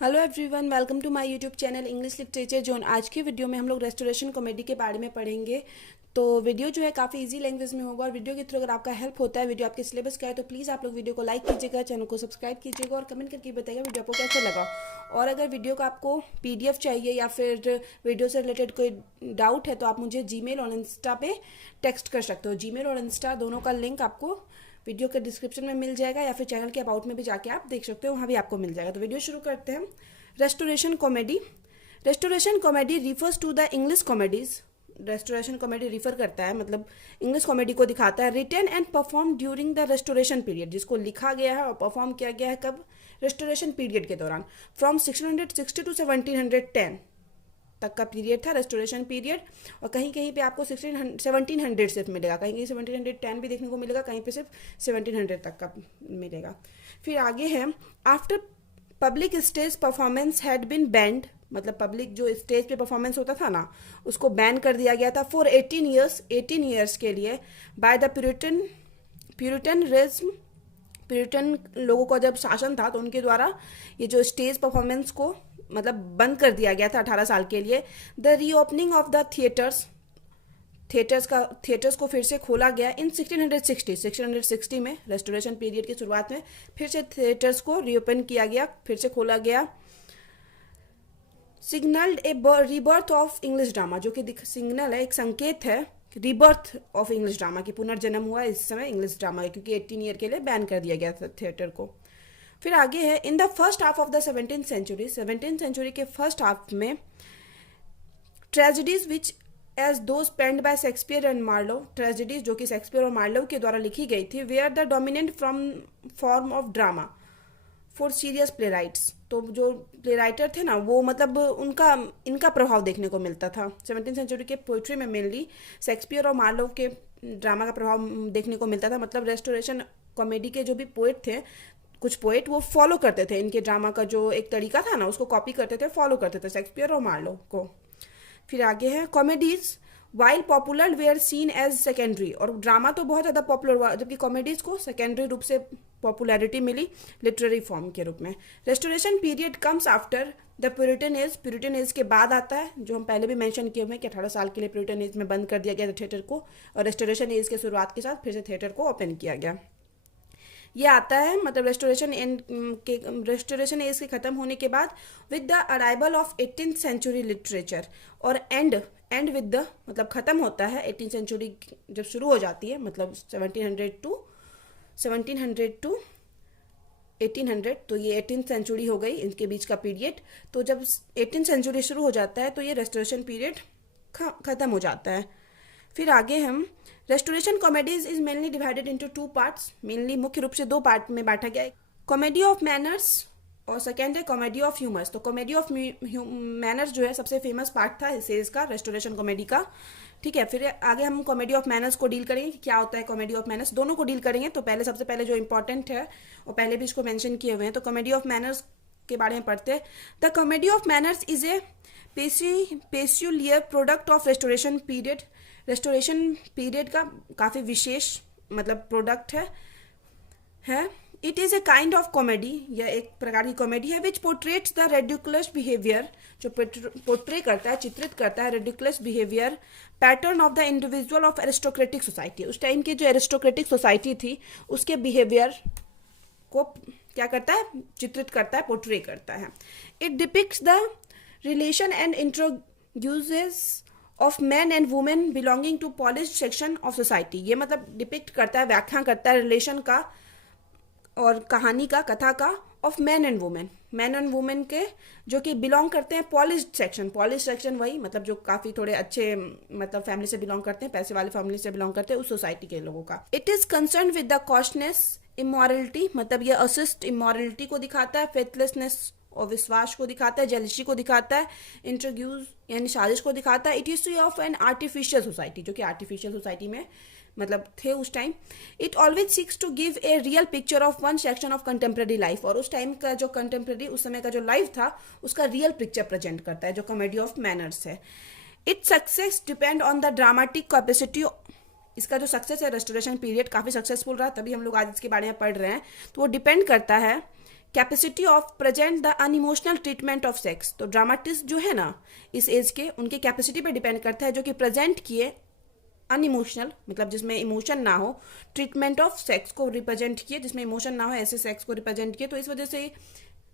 Hello everyone, welcome to my YouTube channel English literature zone. आज की video में हम लोग रेस्टोरेशन कॉमेडी के बारे में पढ़ेंगे। तो वीडियो जो है काफ़ी इजी लैंग्वेज में होगा और वीडियो के थ्रू अगर आपका हेल्प होता है, वीडियो आपके सिलेबस का है, तो प्लीज़ आप लोग वीडियो को लाइक कीजिएगा, चैनल को सब्सक्राइब कीजिएगा और कमेंट करके बताइएगा वीडियो आपको कैसा लगा। और अगर वीडियो का आपको पीडीएफ चाहिए या फिर वीडियो से रिलेटेड कोई डाउट है तो आप मुझे जीमेल और इंस्टा पे टेक्स्ट कर सकते हो। जीमेल और इंस्टा दोनों का लिंक आपको वीडियो के डिस्क्रिप्शन में मिल जाएगा या फिर चैनल के अबाउट में भी जाके आप देख सकते हो, वहाँ भी आपको मिल जाएगा। तो वीडियो शुरू करते हैं। Restoration comedy. Restoration comedy refers to the English comedies. Restoration comedy refer करता है, मतलब इंग्लिश कॉमेडी को दिखाता है। Written and perform during the restoration period, जिसको लिखा गया है और परफॉर्म किया गया है कब? रेस्टोरेशन पीरियड के दौरान। फ्रॉम 1660 टू 1710 तक का पीरियड था रेस्टोरेशन पीरियड। और कहीं कहीं पे आपको 1700 सिर्फ मिलेगा, कहीं कहीं 1710 भी देखने को मिलेगा, कहीं पे सिर्फ 1700 तक का मिलेगा। फिर आगे है, after public stage performance had been banned, मतलब पब्लिक जो स्टेज पे परफॉर्मेंस होता था ना, उसको बैन कर दिया गया था फॉर 18 ईयर्स के लिए बाय द प्यूरिटनिज्म। प्यूरिटन लोगों का जब शासन था तो उनके द्वारा ये जो स्टेज परफॉर्मेंस को मतलब बंद कर दिया गया था 18 साल के लिए। The reopening of the theatres को फिर से खोला गया इन 1660 में, रेस्टोरेशन पीरियड की शुरुआत में फिर से थिएटर्स को रीओपन किया गया, फिर से खोला गया। Signalled A rebirth of English drama, जो कि सिग्नल है, एक संकेत है रीबर्थ ऑफ इंग्लिश ड्रामा की, पुनर्जन्म हुआ इस समय इंग्लिश ड्रामा है, क्योंकि 18 ईयर के लिए बैन कर दिया गया था थिएटर को। फिर आगे है, in the first half of the 17th century के फर्स्ट हाफ में tragedies which as those penned by Shakespeare and Marlowe, tragedies जो कि शेक्सपियर और मार्लो के द्वारा लिखी गई थी, they are the dominant from form of drama for serious playwrights. तो जो प्ले राइटर थे ना, वो मतलब इनका प्रभाव देखने को मिलता था 17th सेंचुरी के पोइट्री में। मेनली शेक्सपियर और मार्लो के ड्रामा का प्रभाव देखने को मिलता था। मतलब रेस्टोरेशन कॉमेडी के जो भी पोइट थे, कुछ पोइट वो फॉलो करते थे इनके ड्रामा का जो एक तरीका था ना, उसको कॉपी करते थे, फॉलो करते थे शेक्सपियर और मार्लो को। फिर आगे है, comedies while popular were seen as secondary, और ड्रामा तो बहुत ज़्यादा पॉपुलर हुआ, जबकि कॉमेडीज को सेकेंडरी रूप से पॉपुलैरिटी मिली लिटरेरी फॉर्म के रूप में। Restoration period comes after the Puritan age के बाद आता है, जो हम पहले भी मेंशन किए हुए हैं कि 18 साल के लिए प्यूरिटन एज में बंद कर दिया गया था थिएटर को, और रेस्टोरेशन एज के शुरुआत के साथ फिर से थिएटर को ओपन किया गया। ये आता है मतलब रेस्टोरेशन एज के ख़त्म होने के बाद with the arrival of 18th century literature, और एंड विद द मतलब ख़त्म होता है 18th सेंचुरी जब शुरू हो जाती है, मतलब 1700 टू 1800, तो ये 18th सेंचुरी हो गई इनके बीच का पीरियड। तो जब 18th सेंचुरी शुरू हो जाता है तो ये रेस्टोरेशन पीरियड ख़त्म हो जाता है। फिर आगे हम, restoration comedies is mainly divided into 2 parts, mainly मुख्य रूप से 2 पार्ट में बांटा गया है, कॉमेडी ऑफ मैनर्स और सेकेंड है कॉमेडी ऑफ ह्यूमर्स। तो कॉमेडी ऑफ मैनर्स जो है सबसे फेमस पार्ट था इस सीरीज का, रेस्टोरेशन कॉमेडी का। ठीक है, फिर आगे हम कॉमेडी ऑफ मैनर्स को डील करेंगे कि क्या होता है कॉमेडी ऑफ मैनर्स, दोनों को डील करेंगे। तो पहले सबसे पहले जो इंपॉर्टेंट है और पहले भी इसको मेंशन किए हुए हैं, तो कॉमेडी ऑफ मैनर्स के बारे में पढ़ते हैं। The comedy of manners is a peculiar product of restoration period, restoration period का काफ़ी विशेष मतलब प्रोडक्ट है। It is a kind of comedy, यह एक प्रकार की कॉमेडी है विच पोर्ट्रेट्स द रेडिकुलस बिहेवियर, जो पोर्ट्रे करता है, चित्रित करता है ridiculous behaviour pattern of the individual of aristocratic society. उस टाइम की जो एरिस्टोक्रेटिक सोसाइटी थी उसके बिहेवियर को क्या करता है, चित्रित करता है, पोर्ट्रे करता है। It depicts the relation and introduces of man and women belonging to polished section of society. ये मतलब डिपिक्ट करता है, व्याख्या करता है रिलेशन का और कहानी का, कथा का, ऑफ मैन एंड वुमेन के जो कि बिलोंग करते हैं पॉलिश सेक्शन वही मतलब जो काफ़ी थोड़े अच्छे मतलब फैमिली से बिलोंग करते हैं, पैसे वाले फैमिली से बिलोंग करते हैं, उस सोसाइटी के लोगों का। It is concern with the consciousness immorality, मतलब ये असिस्ट इमोरलिटी को दिखाता है, फेथलेसनेस और विश्वास को दिखाता है, जेलिसी को दिखाता है, इंट्रोड्यूस यानी साजिश को दिखाता है। It history of an artificial society, जो कि आर्टिफिशियल सोसाइटी में मतलब थे उस time. It always seeks to give a real picture of one section of contemporary life, और उस टाइम का जो कंटेम्प्रेरी उस समय का जो लाइफ था उसका रियल पिक्चर प्रेजेंट करता है, जो कॉमेडी ऑफ मैनर्स है। Its success depend on the dramatic capacity, इसका जो सक्सेस है रेस्टोरेशन पीरियड काफ़ी सक्सेसफुल रहा, तभी हम लोग आज इसके बारे में पढ़ रहे हैं। तो वो डिपेंड करता है capacity of present the unemotional treatment of sex. तो ड्रामाटिस्ट जो है ना इस एज के, उनकी कैपेसिटी पे डिपेंड करता है जो कि प्रेजेंट किए अनइमोशनल, मतलब जिसमें इमोशन ना हो, ट्रीटमेंट ऑफ सेक्स को रिप्रेजेंट किए, जिसमें इमोशन ना हो ऐसे सेक्स को रिप्रेजेंट किए। तो इस वजह से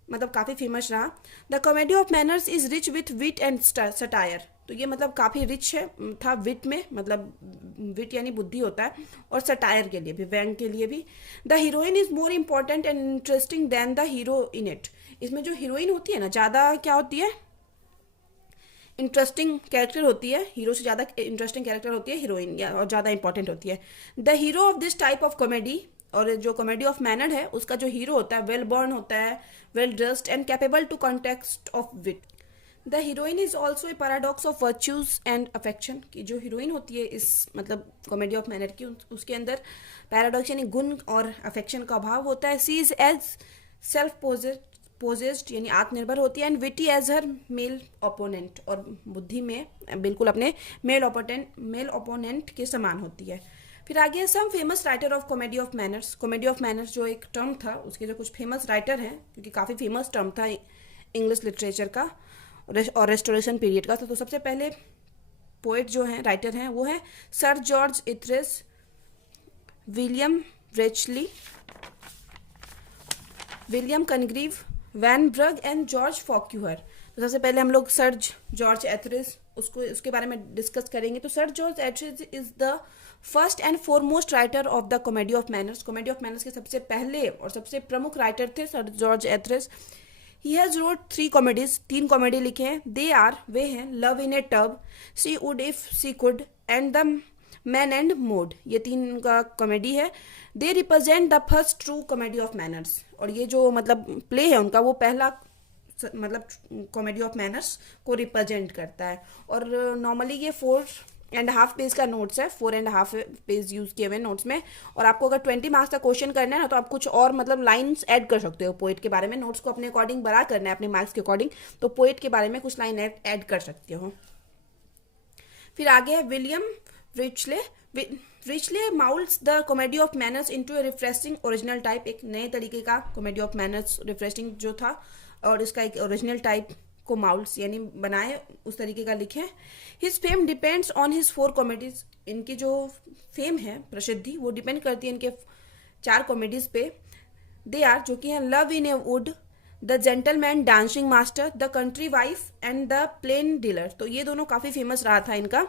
मतलब काफ़ी फेमस रहा। The comedy of manners is rich with wit and satire. तो ये मतलब काफ़ी रिच है था विट में, मतलब विट यानी बुद्धि होता है, और सटायर के लिए भी, व्यंग के लिए भी। The heroine is more important and interesting than the hero in it. इसमें जो हीरोइन होती है ना ज़्यादा क्या होती है, इंटरेस्टिंग कैरेक्टर होती है, हीरो से ज़्यादा इंटरेस्टिंग कैरेक्टर होती है हीरोइन, या और ज़्यादा इंपॉर्टेंट होती है। The hero of this type of comedy, और जो कॉमेडी ऑफ मैनर है उसका जो हीरो होता है वेल बॉर्न होता है, well dressed and capable to context of wit. The heroine is also a paradox of virtues and affection. की जो हीरोइन होती है इस मतलब कॉमेडी ऑफ मैनर की, उसके अंदर पैराडॉक्स यानी गुण और अफेक्शन का अभाव होता है। She is as self possessed यानी आत्मनिर्भर होती है, and witty as her male opponent, और बुद्धि में बिल्कुल अपने मेल ओपोनेंट के समान होती है। फिर आगे some famous writer of comedy of manners. Comedy of manners जो एक टर्म था, उसके जो कुछ फेमस राइटर हैं, क्योंकि काफ़ी फेमस टर्म था इंग्लिश लिटरेचर का और रेस्टोरेशन पीरियड का। तो सबसे पहले पोएट जो हैं, राइटर हैं, वो है sir George Etherege, William Wycherley, William Congreve, Vanbrugh and George Farquhar. तो सबसे पहले हम लोग सर जॉर्ज एथरिस उसके बारे में डिस्कस करेंगे। तो sir George Etherege is the first and foremost writer of the comedy of manners. Comedy of manners के सबसे पहले और सबसे प्रमुख राइटर थे sir George Etherege. He has wrote 3 comedies, 3 comedy लिखे हैं। दे आर, वे हैं love in a tub, she would if she could, and the man and mode. ये 3 का कॉमेडी है। They represent the first true comedy of manners. और ये जो मतलब प्ले है उनका, वो पहला मतलब कॉमेडी ऑफ मैनर्स को रिप्रेजेंट करता है। और नॉर्मली ये 4.5 पेज का नोट्स है, 4.5 पेज यूज़ किए हुए नोट्स में। और आपको अगर 20 मार्क्स का क्वेश्चन करना है ना, तो आप कुछ और मतलब लाइन्स ऐड कर सकते हो पोएट के बारे में। नोट्स को अपने अकॉर्डिंग बड़ा करना है, अपने मार्क्स के अकॉर्डिंग, तो पोएट के बारे में कुछ लाइन ऐड कर सकते हो। फिर आगे है William Wycherley moulds the comedy of manners into a refreshing original type. एक नए तरीके का कॉमेडी ऑफ मैनर्स रिफ्रेशिंग जो था, और इसका एक ओरिजिनल टाइप को माउल्स यानी बनाए, उस तरीके का लिखे। His fame depends on his 4 comedies. इनकी जो फेम है, प्रसिद्धि, वो डिपेंड करती है इनके 4 कॉमेडीज पे। दे आर, जो कि हैं love in a wood, the gentleman dancing master, the country wife and the plain dealer. तो ये दोनों काफ़ी फेमस रहा था इनका,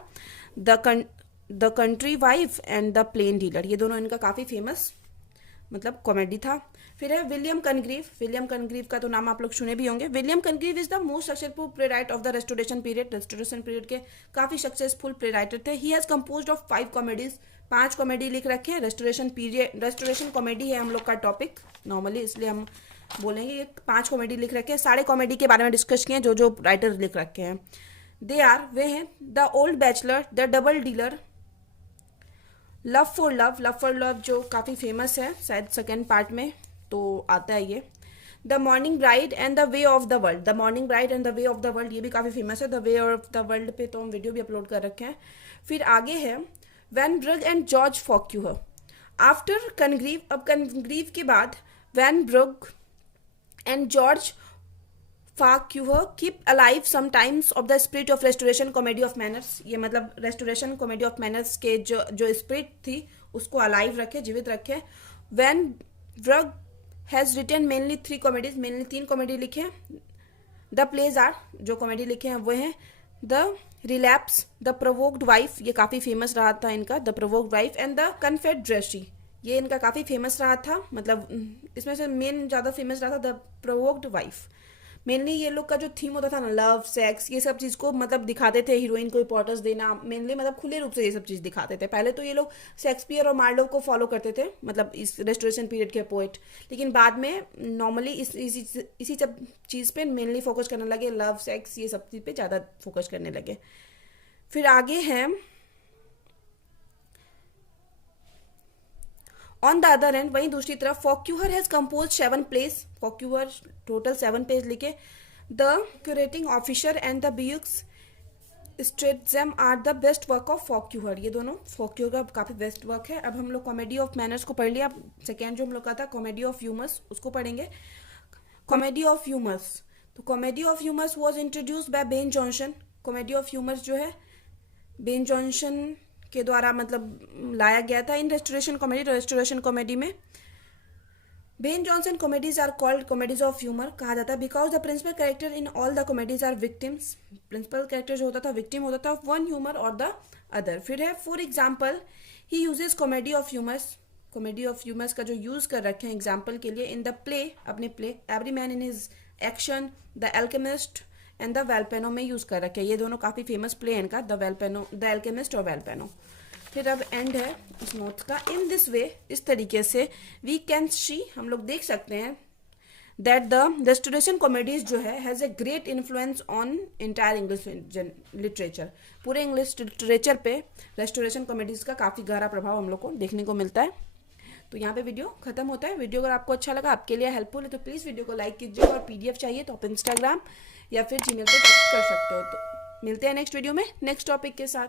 the country wife and the plain dealer. ये दोनों इनका काफ़ी फेमस मतलब कॉमेडी था। फिर है विलियम कनग्रीव। विलियम कनग्रीव का तो नाम आप लोग सुने भी होंगे। William Congreve is the most successful playwright of the restoration period. Restoration period के काफ़ी सक्सेसफुल प्ले राइटर थे। He has composed of 5 comedies. 5 comedy लिख रखे हैं। रेस्टोरेशन पीरियड, रेस्टोरेशन कॉमेडी है हम लोग का टॉपिक नॉर्मली, इसलिए हम बोलेंगे ये 5 कॉमेडी लिख रखे हैं। सारे कॉमेडी के बारे में डिस्कस किए हैं जो जो राइटर लिख रखे हैं। दे आर, वे हैं the old bachelor, the double dealer, love for love जो काफ़ी फेमस है, शायद सेकेंड पार्ट में तो आता है ये। The morning bride and the way of the world. The morning bride and the way of the world, ये भी काफ़ी फेमस है। The way of the world पे तो हम वीडियो भी अपलोड कर रखे हैं। फिर आगे है Vanbrugh and George Farquhar. After Congreve, अब कनग्रीव के बाद Vanbrugh and George Farquhar keep alive sometimes of the spirit of restoration comedy of manners. ये मतलब रेस्टोरेशन कॉमेडी ऑफ मैनर्स के जो स्पिरिट थी उसको अलाइव रखे, जीवित रखे। Vanbrugh has written mainly 3 comedies, mainly 3 comedy लिखे। द प्लेज आर, जो कॉमेडी लिखे हैं वो हैं the relapse, the provoked wife, ये काफ़ी फेमस रहा था इनका, the provoked wife and the confederacy, ये इनका काफ़ी फेमस रहा था। मतलब इसमें से मेन ज़्यादा फेमस रहा था द प्रोवोक्ड वाइफ। मेनली ये लोग का जो थीम होता था ना, लव, सेक्स, ये सब चीज़ को मतलब दिखाते थे, हीरोइन को इंपॉर्टेंस देना, मेनली मतलब खुले रूप से ये सब चीज़ दिखाते थे। पहले तो ये लोग शेक्सपियर और मार्लोव को फॉलो करते थे, मतलब इस रेस्टोरेशन पीरियड के पोएट, लेकिन बाद में नॉर्मली इसी सब चीज़ पे मेनली फोकस करने लगे, लव, सेक्स, ये सब चीज़ पे ज़्यादा फोकस करने लगे। फिर आगे हैं ऑन द अदर एंड, वहीं दूसरी तरफ Farquhar has compose 7 plays. Farquhar total 7 page लिखे। The recruiting officer and the beaux stratagem are the best work of Farquhar. ये दोनों फॉक्यूहर का काफ़ी बेस्ट वर्क है। अब हम लोग कॉमेडी ऑफ मैनर्स को पढ़ लिया। सेकेंड जो हम लोग का था कॉमेडी ऑफ ह्यूमर्स, उसको पढ़ेंगे। कॉमेडी ऑफ ह्यूमर्स, तो comedy of humours was introduced by Ben Jonson. Comedy of humours जो है बेन जॉनसन के द्वारा मतलब लाया गया था in restoration comedy. Restoration comedy में Ben Jonson comedies are called comedies of humour कहा जाता है because the principal character in all the comedies are victims. Principal character जो होता था विक्टिम होता था ऑफ वन ह्यूमर और द अदर। फिर है for example he uses comedy of humours. Comedy of humours का जो यूज कर रखे हैं एग्जाम्पल के लिए इन द प्ले, अपने play every man in his action, the alchemist and the Volpone में यूज कर रखे हैं। ये दोनों काफी फेमस प्ले हैं इनका, द वेलपेनो, द एल्केमिस्ट और वेलपेनो। फिर अब एंड है इस नोट्स का। इन दिस वे, इस तरीके से वी कैन सी, हम लोग देख सकते हैं दैट द रेस्टोरेशन कॉमेडीज जो है has a great influence on entire English literature. पूरे इंग्लिश लिटरेचर पे रेस्टोरेशन कॉमेडीज का काफी गहरा प्रभाव हम लोग को देखने को मिलता है। तो यहाँ पे वीडियो खत्म होता है। वीडियो अगर आपको अच्छा लगा, आपके लिए हेल्पफुल है, तो प्लीज़ वीडियो को लाइक कीजिए और पीडीएफ चाहिए तो आप इंस्टाग्राम या फिर जीमेल पे टेक्स्ट कर सकते हो। तो मिलते हैं नेक्स्ट वीडियो में नेक्स्ट टॉपिक के साथ।